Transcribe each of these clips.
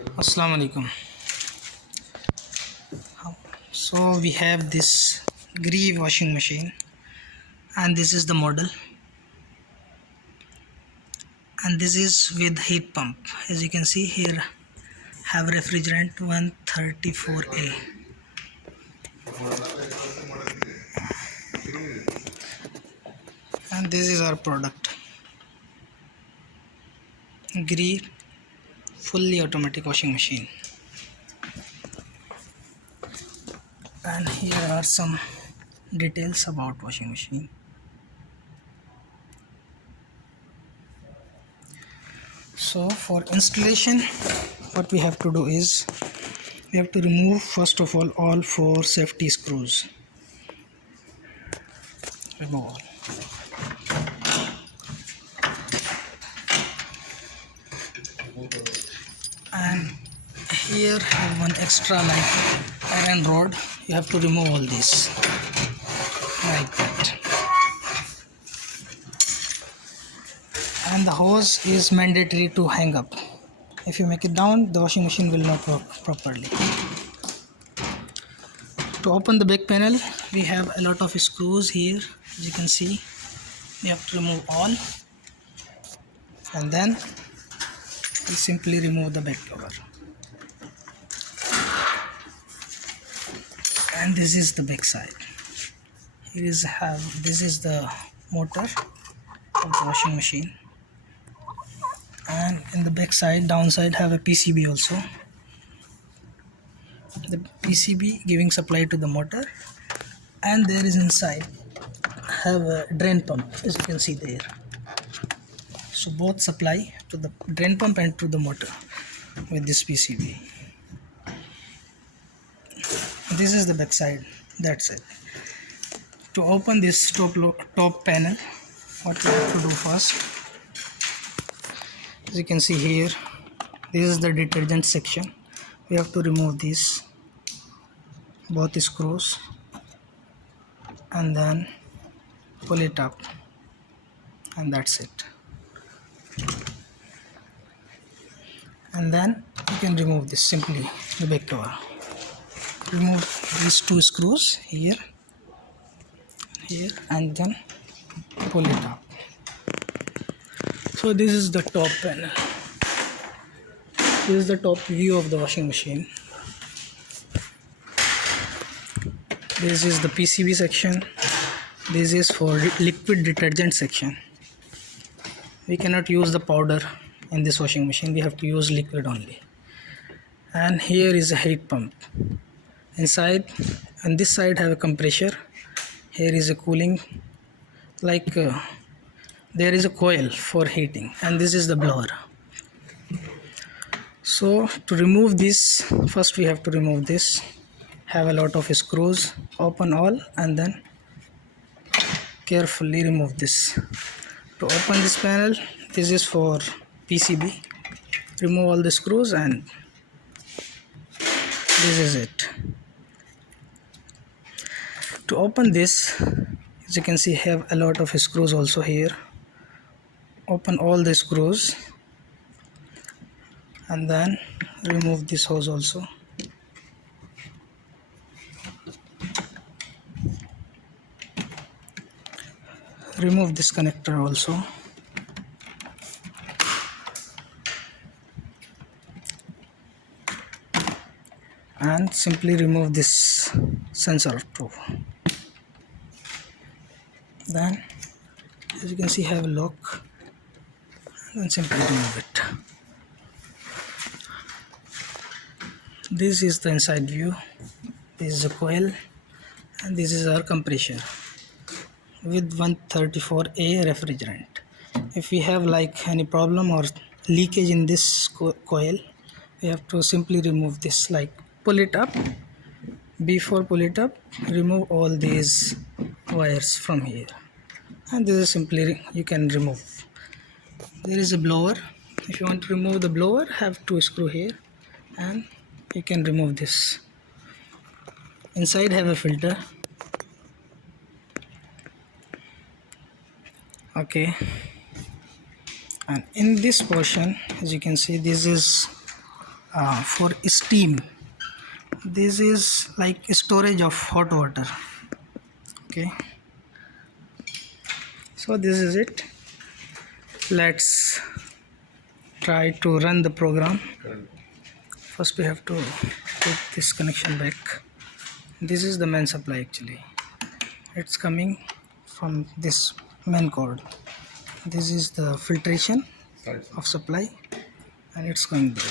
Assalamu alaikum. So we have this GREE washing machine, and this is the model, and this is with heat pump. As you can see here, have refrigerant 134A, and this is our product, GREE fully automatic washing machine. And here are some details about washing machine. So for installation, what we have to do is we have to remove first of all four safety screws. Remove all. And here have one extra like iron rod. You have to remove all this like that. And the hose is mandatory to hang up. If you make it down, the washing machine will not work properly. To open the back panel, we have a lot of screws here. As you can see, we have to remove all, and then we simply remove the back cover. And this is the back side. This is the motor of the washing machine, and in the back side, downside, have a PCB also. The PCB giving supply to the motor, and there is inside have a drain pump, as you can see there. So both supply to the drain pump and to the motor with this PCB. This is the back side. That's it. To open this top panel, what we have to do first, as you can see here, this is the detergent section. We have to remove these both screws and then pull it up, and that's it. And then you can remove this simply, the back cover. Remove these two screws here, and then pull it up. So this is the top panel. This is the top view of the washing machine. This is the PCB section. This is for liquid detergent section. We cannot use the powder in this washing machine. We have to use liquid only. And here is a heat pump. Inside, on this side have a compressor. Here is a cooling, there is a coil for heating, and this is the blower. So to remove this, first we have to remove this. Have a lot of screws, open all, and then carefully remove this. To open this panel, this is for PCB. Remove all the screws, and this is it. To open this, as you can see, have a lot of screws also here. Open all the screws, and then remove this hose also. Remove this connector also. And simply remove this sensor too. Then, as you can see, have a lock, and simply remove it. This is the inside view. This is a coil, and this is our compressor with 134A refrigerant. If we have like any problem or leakage in this coil, we have to simply remove this, like pull it up. Before pull it up, remove all these wires from here, and this is simply you can remove. There is a blower. If you want to remove the blower, have to screw here, and you can remove this. Inside have a filter. Okay, and in this portion, as you can see, this is for steam. This is like storage of hot water. Okay, so this is it. Let's try to run the program. First we have to take this connection back. This is the main supply actually. It's coming from this main cord. This is the filtration of supply and it's going there.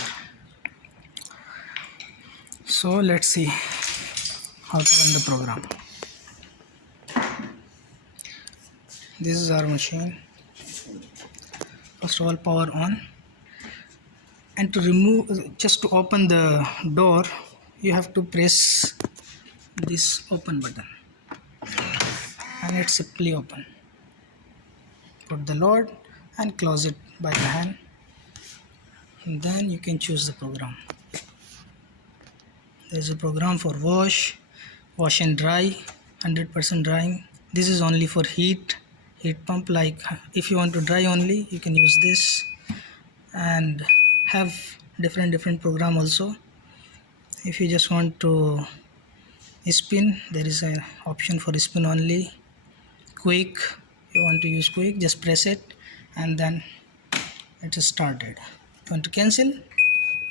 So let's see how to run the program. This is our machine. First of all, power on, and to remove, just to open the door, you have to press this open button and it's simply open. Put the load and close it by the hand, and then you can choose the program. There is a program for wash and dry, 100% drying. This is only for heat pump. Like if you want to dry only, you can use this, and have different program also. If you just want to spin, there is an option for spin only. Quick, you want to use quick, just press it and then it is started. If you want to cancel,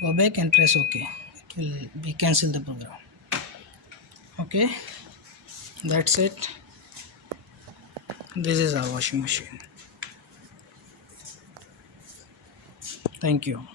go back and press OK. It will be cancel the program. Okay, that's it. This is our washing machine. Thank you.